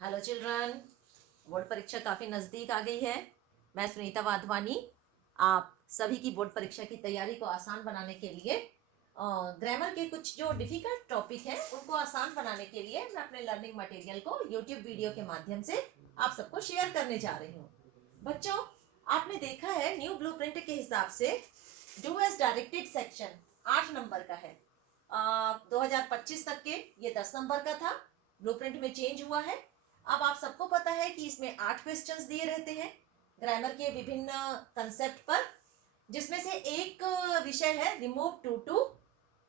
Hello children. Board परीक्षा काफ़ी नज़दीक आ गई है। मैं सुनीता वाधवानी आप सभी की बोर्ड परीक्षा की तैयारी को आसान बनाने के लिए ग्रामर के कुछ जो डिफ़िकल्ट टॉपिक हैं उनको आसान बनाने के लिए मैं अपने लर्निंग मटेरियल को यूट्यूब वीडियो के माध्यम से आप सबको शेयर करने जा रही हूँ। बच्चों, आपने देखा है न्यू ब्लूप्रिंट के हिसाब से do as directed section 8 number का है। 2025 तक के ये 10 नंबर का था। ब्लूप्रिंट में चेंज हुआ है। अब आप सबको पता है कि इसमें 8 क्वेश्चंस दिए रहते हैं ग्रामर के विभिन्न कंसेप्ट पर, जिसमें से एक विषय है remove too to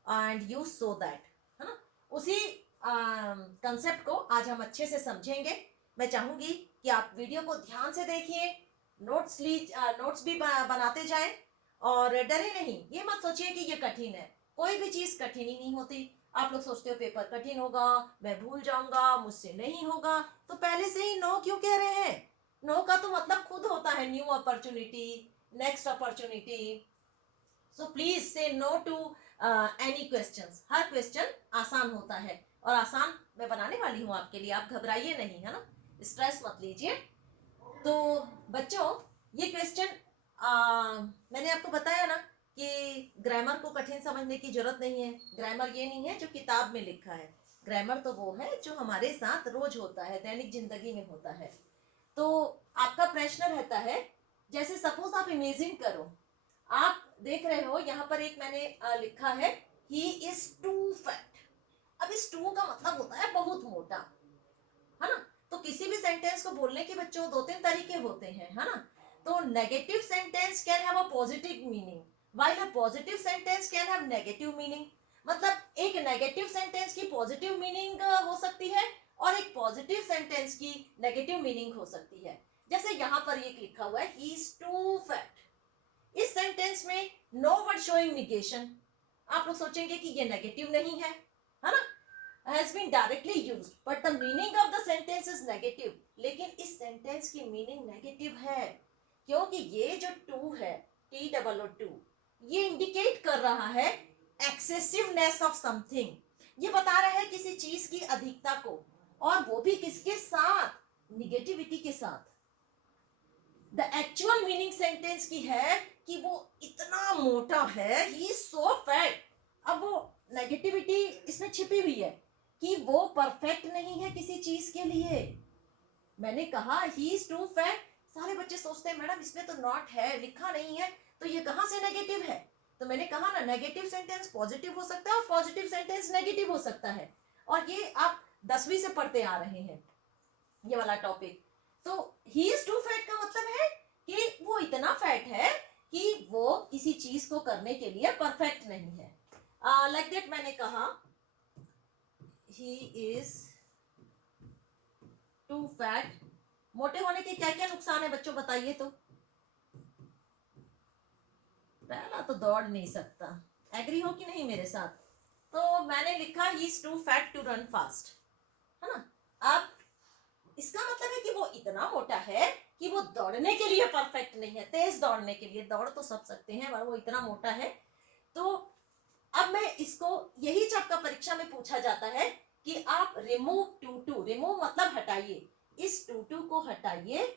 and use so that, है ना। उसी कंसेप्ट को आज हम अच्छे से समझेंगे। मैं चाहूंगी कि आप वीडियो को ध्यान से देखिए, नोट्स भी बनाते जाएं और डरे नहीं। ये मत सोचिए कि ये कठिन है, कोई भी चीज कठिन ही नहीं होती। आप लोग सोचते हो पेपर कठिन होगा, मैं भूल जाऊंगा, मुझसे नहीं होगा, तो पहले से ही नो क्यों कह रहे हैं? नो का तो मतलब खुद होता है new opportunity, next opportunity. So please say no to any questions. हर क्वेश्चन आसान होता है और आसान मैं बनाने वाली हूँ आपके लिए। आप घबराइए नहीं, है ना, स्ट्रेस मत लीजिए। तो बच्चों, ये क्वेश्चन मैंने आपको बताया ना कि ग्रामर को कठिन समझने की जरूरत नहीं है। ग्रामर ये नहीं है जो किताब में लिखा है। ग्रामर तो वो है जो हमारे साथ रोज होता है, दैनिक जिंदगी में होता है। तो आपका प्रश्न रहता है, जैसे सपोज आप इमेजिन करो, आप देख रहे हो यहाँ पर एक मैंने लिखा है ही इज टू फैट। अब इस टू का मतलब होता है बहुत मोटा, है ना। तो किसी भी सेंटेंस को बोलने के बच्चों दो तीन तरीके होते हैं, है ना। तो negative sentence can have a positive meaning while a positive sentence can have negative meaning. मतलब एक नेगेटिव सेंटेंस की पॉजिटिव मीनिंग हो सकती है और एक पॉजिटिव सेंटेंस की नेगेटिव मीनिंग हो सकती है। जैसे यहाँ पर एक लिखा हुआ है ही इज टू फैट। इस सेंटेंस में नो वर्ड शोइंग निगेशन। आप लोग सोचेंगे कि ये नेगेटिव नहीं है ना। has been directly used but the meaning of the sentence is negative। लेकिन इस सेंटेंस की मीनिंग नेगेटिव है क्योंकि ये जो टू है, टी डबल ओ टू, ये इंडिकेट कर रहा है एक्सेसिवनेस ऑफ समथिंग। ये बता रहा है किसी चीज की अधिकता को, और वो भी किसके साथ? निगेटिविटी के साथ। द एक्चुअल मीनिंग सेंटेंस की है कि वो इतना मोटा है, ही इज सो फैट। अब वो नेगेटिविटी इसमें छिपी हुई है कि वो परफेक्ट नहीं है किसी चीज के लिए। मैंने कहा ही इज टू फैट, सारे बच्चे सोचते हैं मैडम इसमें तो नॉट है, लिखा नहीं है, तो ये कहां से नेगेटिव है? तो मैंने कहा ना, नेगेटिव सेंटेंस पॉजिटिव हो सकता है और पॉजिटिव सेंटेंस नेगेटिव हो सकता है। और ये आप 10वीं से पढ़ते आ रहे हैं ये वाला टॉपिक। तो ही इज टू फैट का मतलब है कि वो इतना फैट है कि वो किसी चीज को करने के लिए परफेक्ट नहीं है। लाइक दैट मैंने कहा ही इज टू फैट। मोटे होने के क्या क्या नुकसान है बच्चों, बताइए तो। पहला तो दौड़ नहीं सकता, एग्री हो कि नहीं मेरे साथ? तो मैंने लिखा he is too fat to run fast, है ना। अब इसका मतलब है कि वो इतना मोटा है कि वो दौड़ने के लिए परफेक्ट नहीं है। तेज दौड़ने के लिए दौड़ तो सब सकते हैं पर वो इतना मोटा है। तो अब मैं इसको, यही जब का परीक्षा में पूछा जाता है कि आप रिमूव टू टू, रिमूव मतलब हटाइए, इस टू टू को हटाइए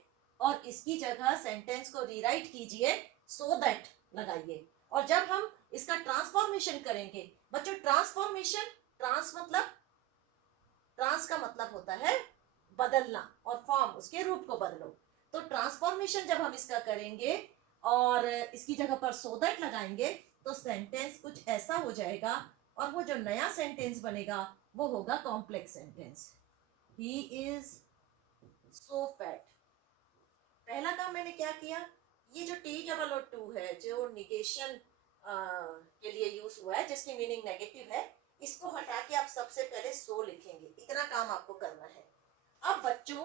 और इसकी जगह सेंटेंस को रीराइट कीजिए, सो दैट लगाइए। और जब हम इसका ट्रांसफॉर्मेशन करेंगे बच्चों, ट्रांसफॉर्मेशन, ट्रांस मतलब, ट्रांस का मतलब होता है बदलना और फॉर्म, उसके रूप को बदलो। तो ट्रांसफॉर्मेशन जब हम इसका करेंगे और इसकी जगह पर सो दैट लगाएंगे तो सेंटेंस कुछ ऐसा हो जाएगा और वो जो नया सेंटेंस बनेगा वो होगा complex sentence. He is so fat. पहला काम मैंने क्या किया, ये जो टी डबल ओ टू है जो निगेशन के लिए यूज हुआ है, जिसकी मीनिंग नेगेटिव है, इसको हटा के आप सबसे पहले सो लिखेंगे। इतना काम आपको करना है। अब बच्चों,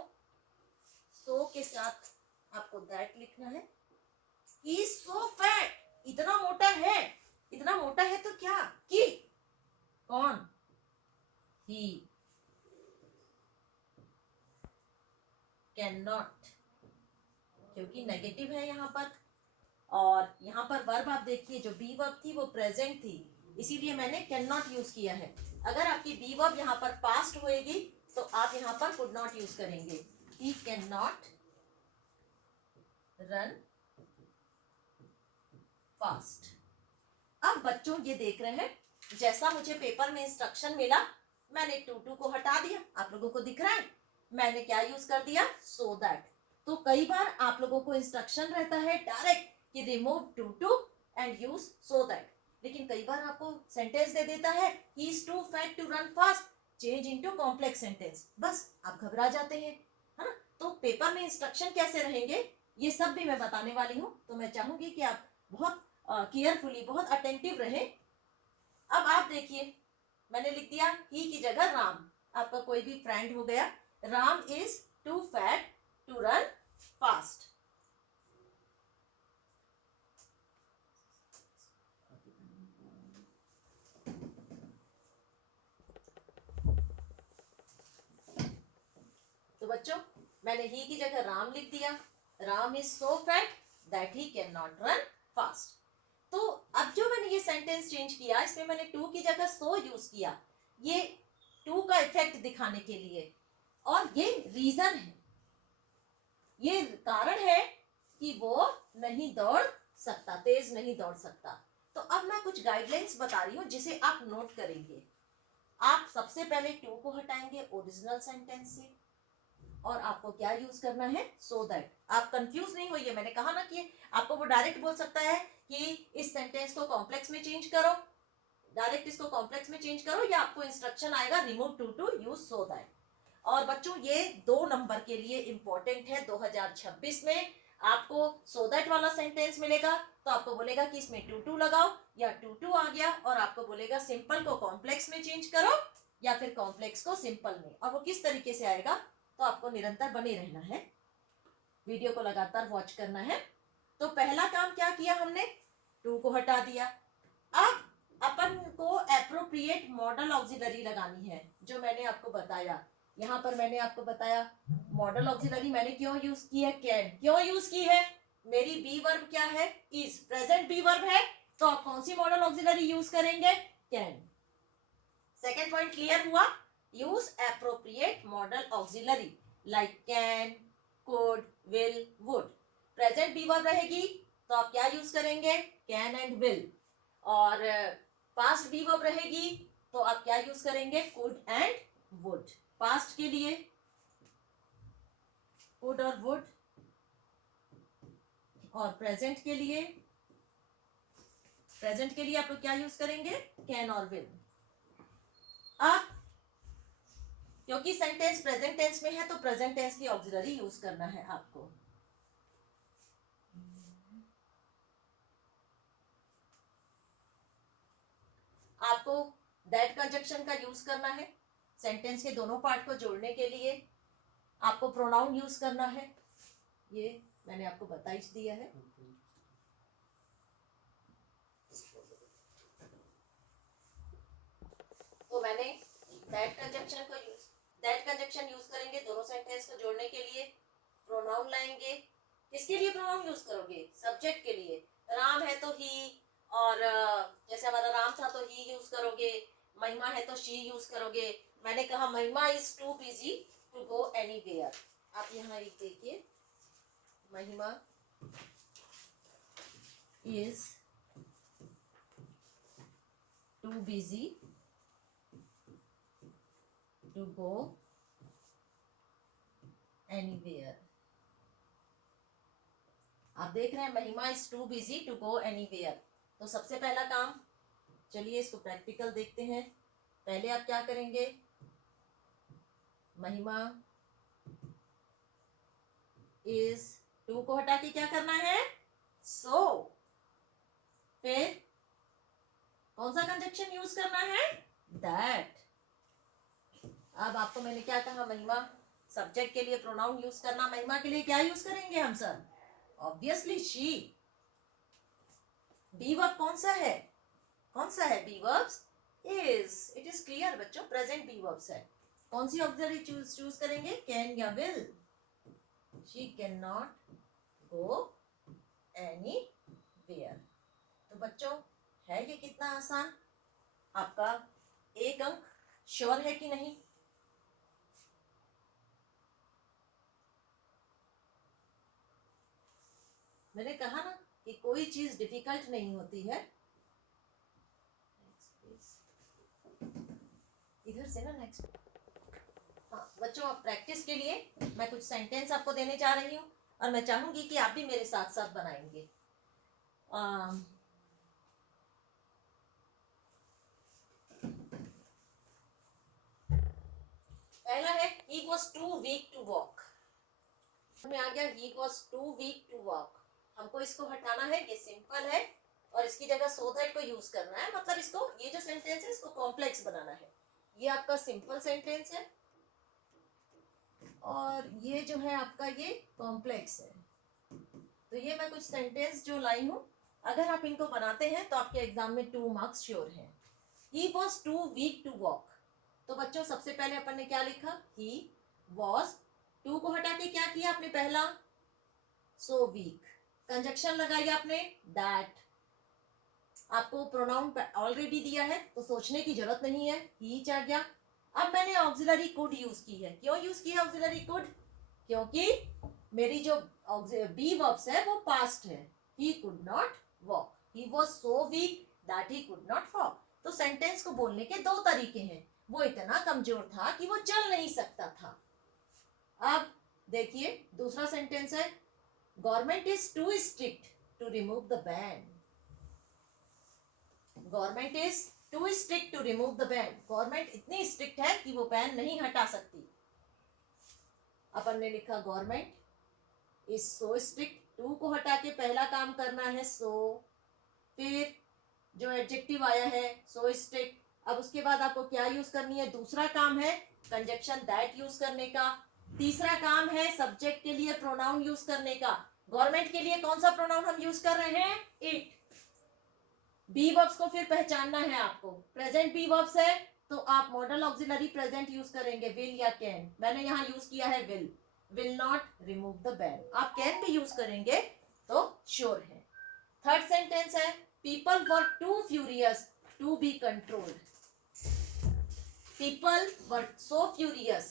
सो के साथ आपको दैट लिखना है। ही इज सो फैट, इतना मोटा है। इतना मोटा है तो क्या कि, कौन? ही कैन नॉट, क्योंकि नेगेटिव है यहाँ पर। और यहाँ पर वर्ब आप देखिए, जो बी वर्ब थी वो प्रेजेंट थी, इसीलिए मैंने कैन नॉट यूज किया है। अगर आपकी बी वर्ब यहाँ पर पास्ट होएगी तो आप यहाँ पर कुड नॉट यूज करेंगे, ही कैन नॉट रन फास्ट। अब बच्चों ये देख रहे हैं, जैसा मुझे पेपर में इंस्ट्रक्शन मिला मैंने टू को हटा दिया, आप लोगों को दिख रहा है, मैंने क्या यूज कर दिया, सो दैट। तो कई बार आप लोगों को इंस्ट्रक्शन रहता है डायरेक्ट कि remove too and use so that, लेकिन कई बार आपको सेंटेंस दे देता है he is too fat to run fast, change into complex sentence, बस आप घबरा जाते हैं, है ना। तो पेपर में इंस्ट्रक्शन कैसे रहेंगे ये सब भी मैं बताने वाली हूँ, तो मैं चाहूंगी कि आप बहुत केयरफुली, बहुत अटेंटिव रहे। अब आप देखिए, मैंने लिख दिया ही की जगह राम, आपका कोई भी फ्रेंड हो गया, Ram is too fat to run fast. तो बच्चों मैंने ही की जगह राम लिख दिया, Ram is so fat that he can not run fast. तो अब जो मैंने ये सेंटेंस चेंज किया, इसमें मैंने टू की जगह सो यूज किया, ये टू का इफेक्ट दिखाने के लिए, और ये रीजन है, ये कारण है कि वो नहीं दौड़ सकता, तेज नहीं दौड़ सकता। तो अब मैं कुछ गाइडलाइंस बता रही हूँ जिसे आप नोट करेंगे। आप सबसे पहले टू को हटाएंगे ओरिजिनल सेंटेंस से, और आपको क्या यूज करना है, सो दैट। आप कंफ्यूज नहीं होइए, मैंने कहा ना कि आपको वो डायरेक्ट बोल सकता है कि इस सेंटेंस को कॉम्प्लेक्स में चेंज करो, डायरेक्ट इसको कॉम्प्लेक्स में चेंज करो, या आपको इंस्ट्रक्शन आएगा remove too use so that. और बच्चों ये 2 नंबर के लिए इंपॉर्टेंट है, 2026 में आपको सो दैट वाला सेंटेंस मिलेगा तो आपको बोलेगा कि इसमें टू लगाओ, या टू आ गया और आपको बोलेगा सिंपल को कॉम्प्लेक्स में चेंज करो या फिर कॉम्प्लेक्स को सिंपल में। और वो किस तरीके से आएगा, तो आपको निरंतर बने रहना है, वीडियो को लगातार वॉच करना है। तो पहला काम क्या किया हमने, टू को हटा दिया। अब अपन को एप्रोप्रिएट मॉडल ऑक्सिलरी लगानी है, जो मैंने आपको बताया, यहाँ पर मैंने आपको बताया मॉडल ऑक्सिलरी मैंने क्यों यूज की है, कैन क्यों यूज की है, मेरी बी वर्ब क्या है, इज, प्रेजेंट बी वर्ब है, तो आप कौन सी मॉडल ऑक्सिलरी यूज करेंगे, कैन। सेकेंड पॉइंट क्लियर हुआ, use appropriate modal auxiliary like can, could, will, would. Present be verb रहेगी तो आप क्या यूज करेंगे, कैन एंड विल, और पास्ट बी वर्ब रहेगी तो आप क्या यूज करेंगे, कुड एंड वुड। पास्ट के लिए कुड और वुड, और प्रेजेंट के लिए आप लोग क्या यूज करेंगे, कैन और विल। अब क्योंकि सेंटेंस प्रेजेंट टेंस में है तो प्रेजेंट टेंस की ऑक्सिलरी यूज करना है आपको। आपको दैट कंजक्शन का यूज करना है सेंटेंस के दोनों पार्ट को जोड़ने के लिए, आपको प्रोनाउन यूज करना है, ये मैंने आपको बता ही दिया है। तो मैंने दैट कंजक्शन यूज करेंगे दोनों सेंटेंस को जोड़ने के लिए। प्रोनाउन लाएंगे, किसके लिए प्रोनाउन यूज करोगे, सब्जेक्ट के लिए, राम है तो ही, और जैसे हमारा राम था तो ही यूज करोगे, महिमा है तो शी यूज करोगे। मैंने कहा Mahima is too busy to go anywhere, आप यहाँ एक देखिए, Mahima is too busy to go anywhere. आप देख रहे हैं Mahima is too busy to go anywhere. तो सबसे पहला काम, चलिए इसको प्रैक्टिकल देखते हैं। पहले आप क्या करेंगे, महिमा इज, टू को हटा के क्या करना है, सो, फिर कौन सा कंजक्शन यूज करना है, दैट। अब आपको मैंने क्या कहा, महिमा सब्जेक्ट के लिए प्रोनाउन यूज करना, महिमा के लिए क्या यूज करेंगे हम sir, obviously she. Be verb कौन सा है, be verbs is, it is clear बच्चों, प्रेजेंट बी वर्ब्स है। कौन सी ऑक्सिलरी चूज करेंगे, कैन या will. She can not go anywhere. तो बच्चों है ये कितना आसान, आपका एक अंक श्योर है कि नहीं, मैंने कहा ना कि कोई चीज डिफिकल्ट नहीं होती है। इधर से ना नेक्स्ट। हाँ बच्चों, अब प्रैक्टिस के लिए मैं कुछ सेंटेंस आपको देने जा रही हूँ और मैं चाहूंगी कि आप भी मेरे साथ साथ बनाएंगे। पहला है he was too weak to walk। में आ गया he was too weak to walk। हमको इसको हटाना है, ये सिंपल है और इसकी जगह so that को यूज करना है। मतलब इसको, ये जो सेंटेंस है इसको कॉम्प्लेक्स बनाना है। ये आपका सिंपल सेंटेंस है और ये जो है आपका ये कॉम्प्लेक्स है। तो ये मैं कुछ सेंटेंस जो लाई हूं, अगर आप इनको बनाते हैं तो आपके एग्जाम में 2 मार्क्स श्योर है। He was too weak to walk. तो बच्चों सबसे पहले अपन ने क्या लिखा, ही वॉज, टू को हटा के क्या किया आपने, पहला सो वीक, कंजक्शन लगाई आपने दैट। आपको प्रोनाउन ऑलरेडी दिया है तो सोचने की जरूरत नहीं है, ही आ गया। अब मैंने ऑक्सिलरी कुड यूज की है। क्यों यूज की है ऑक्सिलरी कुड? क्योंकि मेरी जो बी वर्ब्स है वो पास्ट है। He could not walk, he was so weak that he could not walk. तो सेंटेंस को बोलने के 2 तरीके हैं। वो इतना कमजोर था कि वो चल नहीं सकता था। अब देखिए दूसरा सेंटेंस है, government is too strict to remove the ban. Government is too strict to remove the ban. Government इतनी स्ट्रिक्ट है कि वो बैन नहीं हटा सकती। अपन ने लिखा government is so strict, to को हटा के पहला काम करना है सो, फिर जो एडजेक्टिव आया है सो स्ट्रिक्ट। अब उसके बाद आपको क्या यूज करनी है, दूसरा काम है कंजक्शन दैट यूज करने का। तीसरा काम है सब्जेक्ट के लिए प्रोनाउन यूज करने का। गवर्नमेंट के लिए कौन सा प्रोनाउन हम यूज कर रहे हैं, इट। बी वर्ब्स को फिर पहचानना है आपको। प्रेजेंट बी वर्ब्स है तो आप मॉडल ऑक्सिलरी प्रेजेंट यूज करेंगे, विल या कैन। मैंने यहाँ यूज किया है will. Will not remove the ban. आप कैन भी यूज करेंगे तो श्योर है। थर्ड सेंटेंस है, people were too furious to be controlled. People were so furious.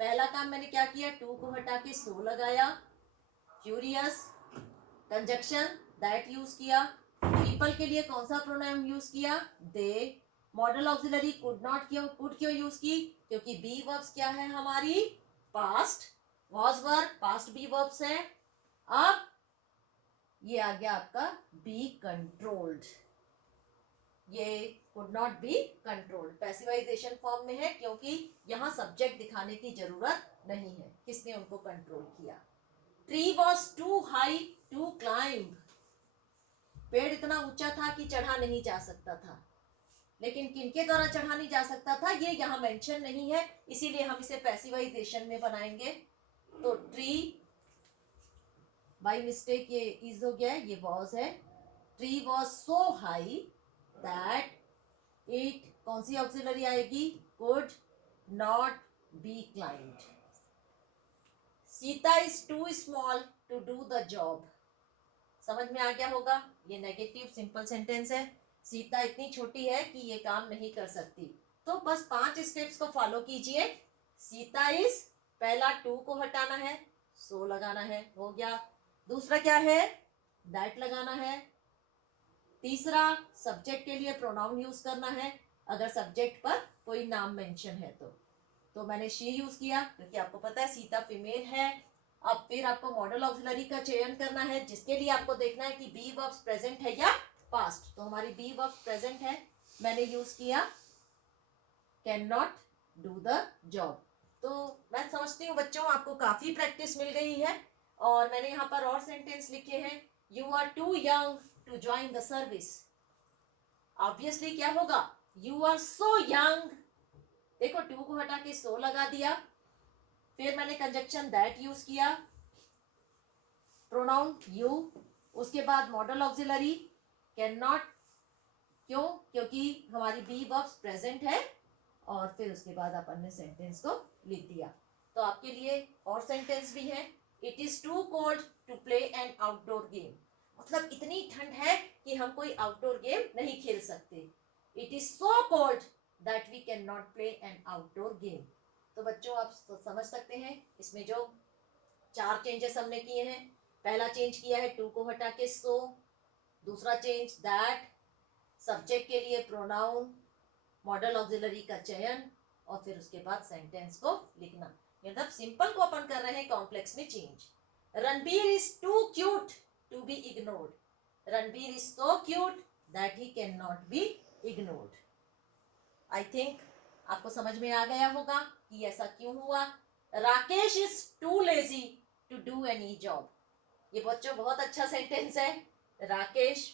पहला काम मैंने क्या किया, टू को हटा के सो लगाया, फ्यूरियस कंजक्शन दैट यूज किया। पीपल के लिए कौन सा प्रोनाउन यूज किया, they. Modal auxiliary could not क्यों, कुड क्यों यूज की, क्योंकि बी वर्ब्स क्या है हमारी, past. Was verb past be verbs है। अब ये आ गया आपका बी कंट्रोल्ड। ये could not be controlled passivization form में है क्योंकि यहां सब्जेक्ट दिखाने की जरूरत नहीं है, किसने उनको कंट्रोल किया। Tree was too high to climb. पेड़ इतना ऊंचा था कि चढ़ा नहीं जा सकता था, लेकिन किनके द्वारा चढ़ा नहीं जा सकता था ये यहाँ मेंशन नहीं है, इसीलिए हम इसे पैसिवाइजेशन में बनाएंगे। तो ट्री बाय मिस्टेक ये इज हो गया है, ये वॉज है। Tree was so high that it, कौन सी ऑक्सिलरी आएगी, could not be climbed. Sita is too small to do the job. समझ में आ गया होगा, ये नेगेटिव सिंपल सेंटेंस है। सीता इतनी छोटी है कि ये काम नहीं कर सकती। तो बस 5 स्टेप्स को फॉलो कीजिए। सीता इज, पहला टू को हटाना है, सो लगाना है, हो गया। दूसरा क्या है, दैट लगाना है। तीसरा सब्जेक्ट के लिए प्रोनाउन यूज करना है अगर सब्जेक्ट पर कोई नाम मेंशन है तो मैंने शी यूज किया क्योंकि आपको पता है सीता फीमेल है। अब फिर आपको मॉडल ऑक्सिलरी का चयन करना है जिसके लिए आपको देखना है कि बी वर्ब्स प्रेजेंट है या पास्ट। तो हमारी बी वर्ब्स प्रेजेंट है, मैंने यूज किया can not do the job. तो मैं समझती हूँ बच्चों आपको काफी प्रैक्टिस मिल गई है। और मैंने यहाँ पर और सेंटेंस लिखे हैं, you are too young to join the service. Obviously क्या होगा, यू आर सो यंग। देखो टू को हटा के सो लगा दिया, फिर मैंने कंजक्शन दैट यूज किया, प्रोनाउन यू, उसके बाद मॉडल ऑक्सिलरी कैन नॉट। क्यों, क्योंकि हमारी बी वर्ब्स प्रेजेंट है। और फिर उसके बाद अपन ने सेंटेंस को लिख दिया। तो आपके लिए और सेंटेंस भी है, it is too cold to play an outdoor game. मतलब इतनी ठंड है कि हम कोई आउटडोर गेम नहीं खेल सकते। It is so cold that we can not play an outdoor game. तो बच्चों आप समझ सकते हैं इसमें जो 4 चेंजेस हमने किए हैं, पहला चेंज किया है टू को हटा के सो, दूसरा चेंज दैट, सब्जेक्ट के लिए प्रोनाउन, मॉडल ऑक्सिलरी का चयन, और फिर उसके बाद सेंटेंस को लिखना। मतलब सिंपल को अपन कर रहे हैं कॉम्प्लेक्स में change. Ranbir is too cute to be ignored. Ranbir is so cute that he can not be ignored. I think आपको समझ में आ गया होगा कि ऐसा क्यों हुआ। Rakesh is too lazy to do any job. ये बच्चों बहुत अच्छा सेंटेंस है। राकेश,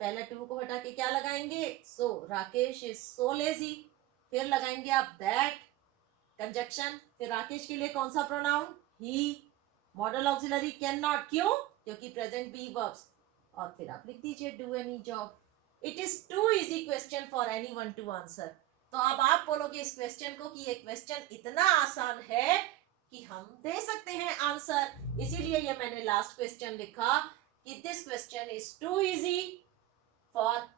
पहला टू को हटा के क्या लगाएंगे, सो। राकेश इज सो लेजी, फिर लगाएंगे आप दैट, कंजक्शन, फिर राकेश के लिए कौन सा pronoun, he, model auxiliary can not, क्यों, क्योंकि प्रेजेंट बी वर्ब्स, और फिर आप लिख दीजिए do any job. It is too easy question for anyone to answer. तो अब आप बोलोगे इस क्वेश्चन को कि ये क्वेश्चन इतना आसान है कि हम दे सकते हैं आंसर, इसीलिए ये मैंने लास्ट क्वेश्चन लिखा कि this question is too easy for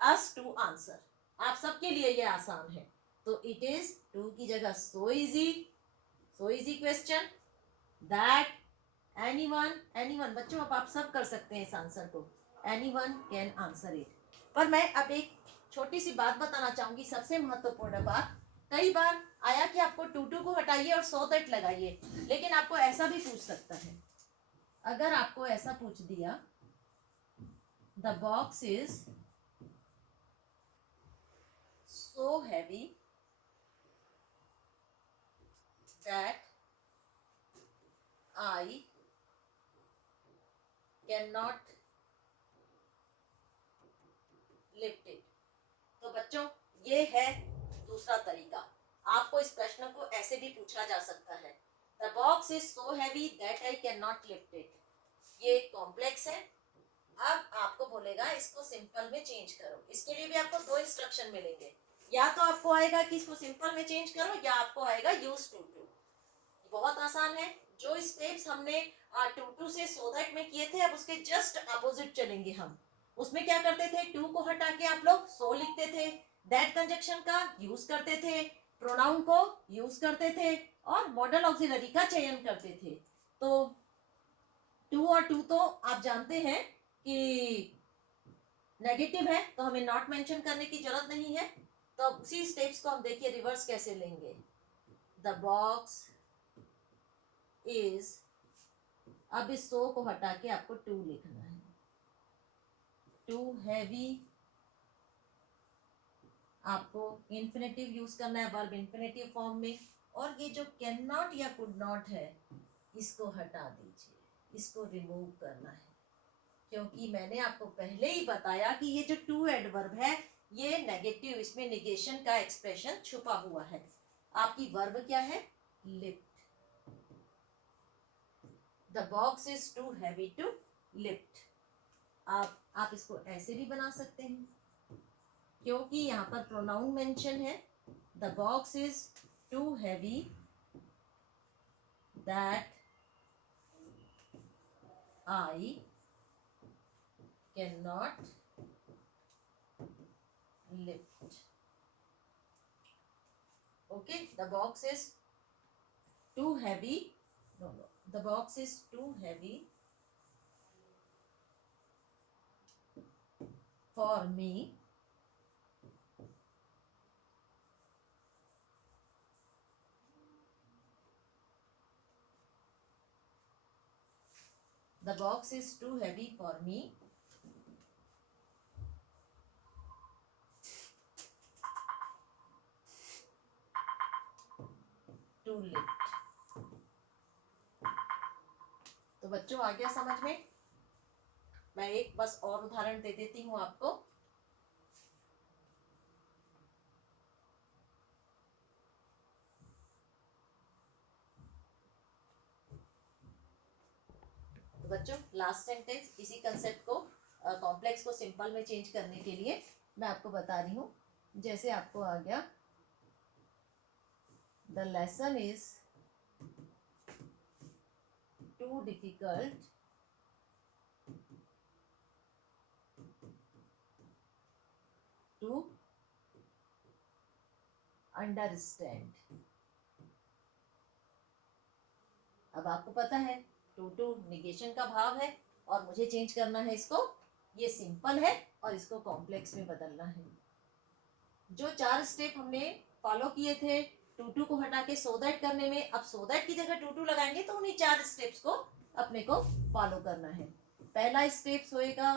us to answer. आप सबके लिए ये आसान है। तो इट इज टू की जगह so easy question that anyone बच्चों अब आप सब कर सकते हैं इस आंसर को, एनीवन कैन आंसर इट। पर मैं अब एक छोटी सी बात बताना चाहूंगी, सबसे महत्वपूर्ण बात। कई बार आया कि आपको टू को हटाइए और सो दैट लगाइए, लेकिन आपको ऐसा भी पूछ सकता है। अगर आपको ऐसा पूछ दिया the box is so heavy that I cannot lift it। तो बच्चों ये है दूसरा तरीका। आपको इस प्रश्न को ऐसे भी पूछा जा सकता है, the box is so heavy that I can not lift it. ये कॉम्प्लेक्स है। अब आपको बोलेगा इसको सिंपल में चेंज करो। इसके लिए भी आपको दो इंस्ट्रक्शन मिलेंगे, या तो आपको आएगा कि इसको सिंपल में चेंज करो, या आपको आएगा यूज टू। बहुत आसान है। जो स्टेप्स हमने टू से सो दैट में किए थे, अब उसके जस्ट अपोजिट चलेंगे हम। उसमें क्या करते थे, टू को हटा के आप लोग सो लिखते थे, दैट कंजक्शन का यूज करते थे, प्रोनाउन को यूज करते थे, और मॉडल ऑक्सिलरी का चयन करते थे। तो टू और टू तो आप जानते हैं कि नेगेटिव है, तो हमें नॉट मेंशन करने की जरूरत नहीं है। तो उसी स्टेप्स को हम देखिए रिवर्स कैसे लेंगे। द बॉक्स इज, अब इस सो को हटा के आपको टू लिखना है, टू हैवी, आपको इन्फिनेटिव यूज करना है, वर्ब इन्फिनेटिव फॉर्म में। और ये जो कैन नॉट या कुड नॉट है, इसको हटा दीजिए, इसको रिमूव करना है, क्योंकि मैंने आपको पहले ही बताया कि ये जो टू एडवर्ब है ये नेगेटिव, इसमें निगेशन का एक्सप्रेशन छुपा हुआ है। आपकी वर्ब क्या है, lift. The box is too heavy to lift. आप इसको ऐसे भी बना सकते हैं, क्योंकि यहाँ पर प्रोनाउन मेंशन है। The box is too heavy that I can not lift. Okay, the box is too heavy, no, the box is too heavy for me the box is too heavy for me to lift। तो बच्चों आ गया समझ में। मैं एक बस और उदाहरण दे देती हूँ आपको। तो बच्चों लास्ट सेंटेंस, इसी कंसेप्ट को कॉम्प्लेक्स को सिंपल में चेंज करने के लिए मैं आपको बता रही हूँ। जैसे आपको आ गया, the lesson is too difficult to understand। अब आपको पता है टू टू निगेशन का भाव है और मुझे चेंज करना है इसको, ये सिंपल है और इसको कॉम्प्लेक्स में बदलना है। जो 4 स्टेप हमने फॉलो किए थे टू टू को हटा के सो दैट करने में, अब सो दैट की जगह टू टू लगाएंगे तो उन्हीं 4 स्टेप्स को अपने को फॉलो करना है। पहला स्टेप होएगा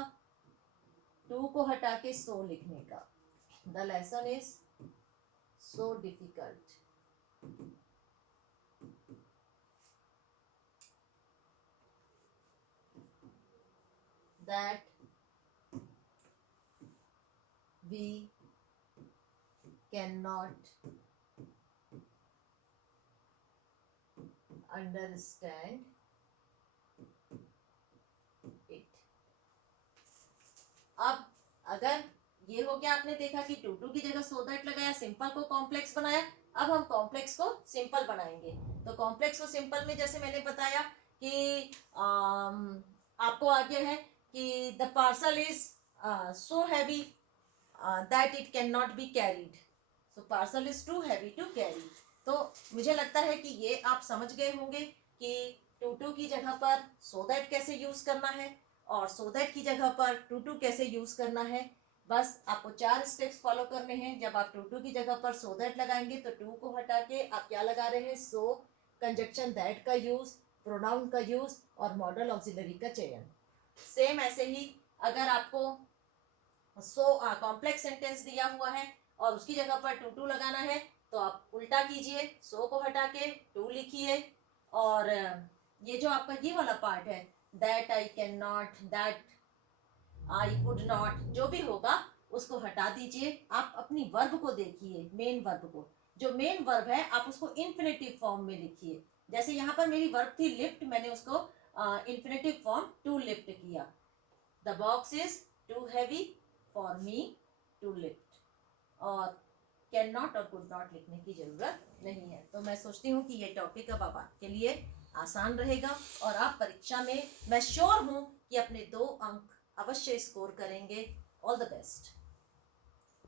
टू को हटा के सो लिखने का। The lesson is so difficult, that we cannot understand it। अब अगर ये हो गया, आपने देखा कि टू टू की जगह सो दैट लगाया, सिंपल को कॉम्प्लेक्स बनाया, अब हम कॉम्प्लेक्स को सिंपल बनाएंगे। तो कॉम्प्लेक्स को सिंपल में जैसे मैंने बताया कि आपको आगे है कि the parcel is so heavy that it can not be carried, so parcel is too heavy to carry. तो मुझे लगता है कि ये आप समझ गए होंगे कि टू टू की जगह पर सो दैट कैसे यूज करना है और सो दैट की जगह पर टू टू कैसे यूज करना है। बस आपको 4 स्टेप्स फॉलो करने हैं। जब आप टू टू की जगह पर सो दैट लगाएंगे तो टू को हटा के आप क्या लगा रहे हैं, सो, कंजक्शन दैट का यूज, प्रोनाउन का यूज और मॉडल ऑक्सिलरी का चयन। सेम ऐसे ही अगर आपको सो कॉम्प्लेक्स सेंटेंस दिया हुआ है और उसकी जगह पर टू टू लगाना है तो आप उल्टा कीजिए, सो को हटा के टू लिखिए और ये जो आपका ये वाला पार्ट है that I can not, that I could not, जो भी होगा उसको हटा दीजिए। आप अपनी वर्ब को देखिए, मेन वर्ब को, जो मेन वर्ब है आप उसको इन्फिनेटिव फॉर्म में लिखिए। जैसे यहाँ पर मेरी वर्ब थी लिफ्ट, मैंने उसको इन्फिनेटिव फॉर्म टू लिफ्ट किया। The box is too heavy for me to lift, और कैन नॉट और कुड नॉट लिखने की जरूरत नहीं है। तो मैं सोचती हूँ कि ये टॉपिक अब आपके लिए आसान रहेगा और आप परीक्षा में मैं श्योर हूँ कि अपने 2 अंक अवश्य स्कोर करेंगे। All the best.